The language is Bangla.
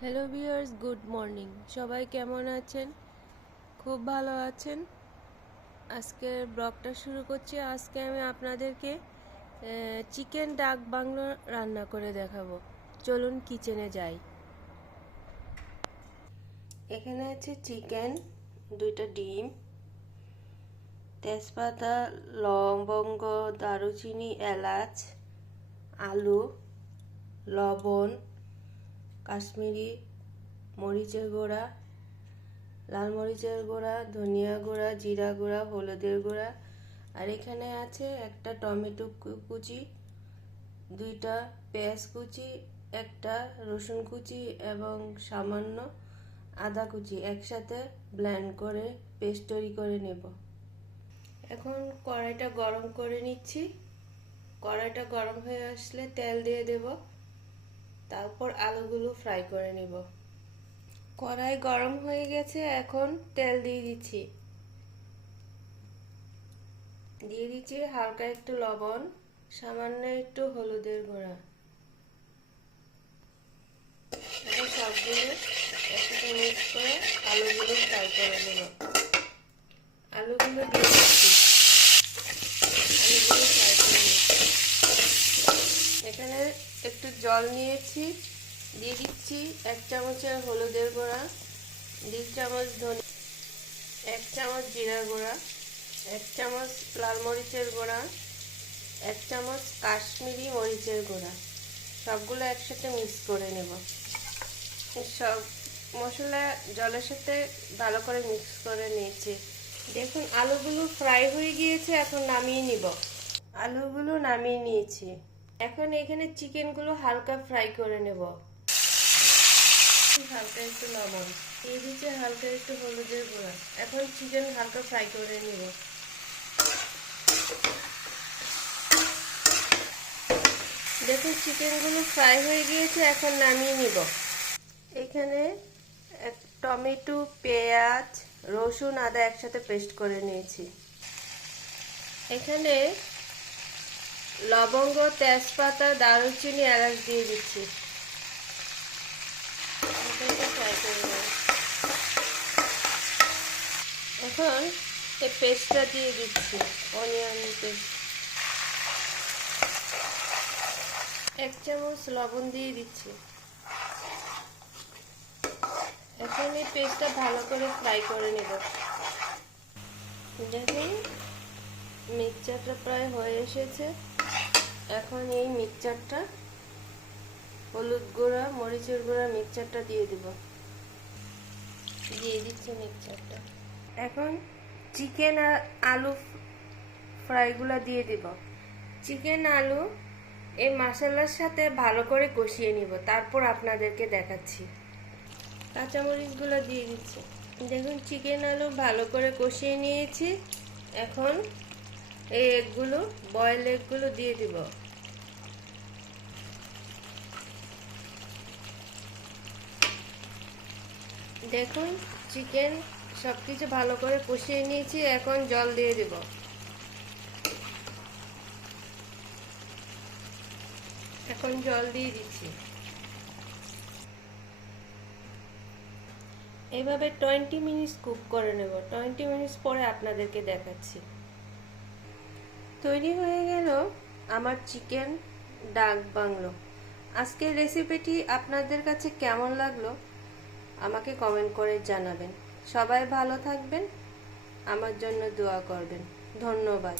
Hello viewers, good morning. সবাই কেমন আছেন? খুব ভালো আছেন। আজকের ব্লগটা শুরু করছি। আজকে আমি আপনাদেরকে চিকেন ডাক বাংলো রান্না করে দেখাবো। চলুন কিচেনে যাই। এখানে আছে চিকেন, 2টা ডিম, তেজপাতা, লবঙ্গ, দারুচিনি, এলাচ, আলু, লবণ, কাশ্মীরি মরিচের গুঁড়া, লাল মরিচের গুঁড়া, ধনিয়া গুঁড়া, জিরা গুঁড়া, হলুদের গুঁড়া, আর এখানে আছে একটা টমেটো কুচি, 2টা পেঁয়াজ কুচি, একটা রসুন কুচি এবং সামান্য আদা কুচি একসাথে ব্লেন্ড করে পেস্ট তৈরি করে নেব। এখন কড়াইটা গরম করে নিচ্ছি। কড়াইটা গরম হয়ে আসলে তেল দিয়ে দেব, তারপর আলুগুলো ফ্রাই করে নেব। কড়াই গরম হয়ে গেছে, এখন তেল দিয়ে দিচ্ছি। হালকা একটু লবণ, সামান্য একটু হলুদের গুঁড়া। এখন সবগুলো একসাথে মিক্স করে আলুগুলো ফ্রাই করে নেব। আলুগুলো দিয়ে দিচ্ছি। আলুগুলো ফ্রাই করে নিচ্ছি। এখানে একটু জল নিয়েছি, দিয়ে দিচ্ছি 1 চামচের হলুদের গুঁড়া, 2 চামচ ধনিয়া, 1 চামচ জিরা গুঁড়া, 1 চামচ লাল মরিচের গুঁড়া, 1 চামচ কাশ্মীরি মরিচের গুঁড়া। সবগুলো একসাথে মিক্স করে নেব। সব মশলা জলের সাথে ভালো করে মিক্স করে নিয়েছি। দেখুন আলুগুলো ফ্রাই হয়ে গিয়েছে, এখন নামিয়ে নিব। আলুগুলো নামিয়ে নিয়েছি। এখন এখানে চিকেনগুলো হালকা ফ্রাই করে নেব। হালকা একটু লবণ দিয়ে দিচ্ছে, হালকা একটু হলুদের গুঁড়া। এখন চিকেন হালকা ফ্রাই করে নেব। দেখুন চিকেনগুলো ফ্রাই হয়ে গিয়েছে, এখন নামিয়ে নিব। এখানে টমেটো, পেঁয়াজ, রসুন, আদা একসাথে পেস্ট করে নিয়েছি। এখানে লবঙ্গ, তেজপাতা, দারুচিনি, এলাচ দিয়ে দিচ্ছি। এখন এই পেস্টটা দিয়ে দিচ্ছি, অনিয়ন পেস্ট। 1 চামচ লবণ দিয়ে দিচ্ছি। এখন এই পেস্টটা ভালো করে ফ্রাই করে নেব। দেখুন মিক্সচারটা প্রায় হয়ে এসেছে। এখন এই মিক্সচারটা, হলুদ গুঁড়া, মরিচের গুঁড়া মিক্সচারটা দিয়ে দিচ্ছি মিক্সচারটা। এখন চিকেন আর আলু ফ্রাইগুলো দিয়ে দিব। চিকেন আলু এই মশলার সাথে ভালো করে কষিয়ে নিব, তারপর আপনাদেরকে দেখাচ্ছি। কাঁচামরিচগুলো দিয়ে দিচ্ছি। দেখুন চিকেন আলু ভালো করে কষিয়ে নিয়েছি। এখন এই এগগুলো, বয়েল এগগুলো দিয়ে দিব। দেখুন চিকেন সবকিছু ভালো করে কষিয়ে নিয়েছি, এখন জল দিয়ে দেব। এখন জল দিয়ে দিচ্ছি। এভাবে 20 মিনিট কুক করে নেব। 20 মিনিট পরে আপনাদেরকে দেখাচ্ছি। তৈরি হয়ে গেল আমার চিকেন ডাক বাংলো। আজকের রেসিপিটি আপনাদের কাছে কেমন লাগলো আমাকে কমেন্ট করে জানাবেন। সবাই ভালো থাকবেন, আমার জন্য দোয়া করবেন। ধন্যবাদ।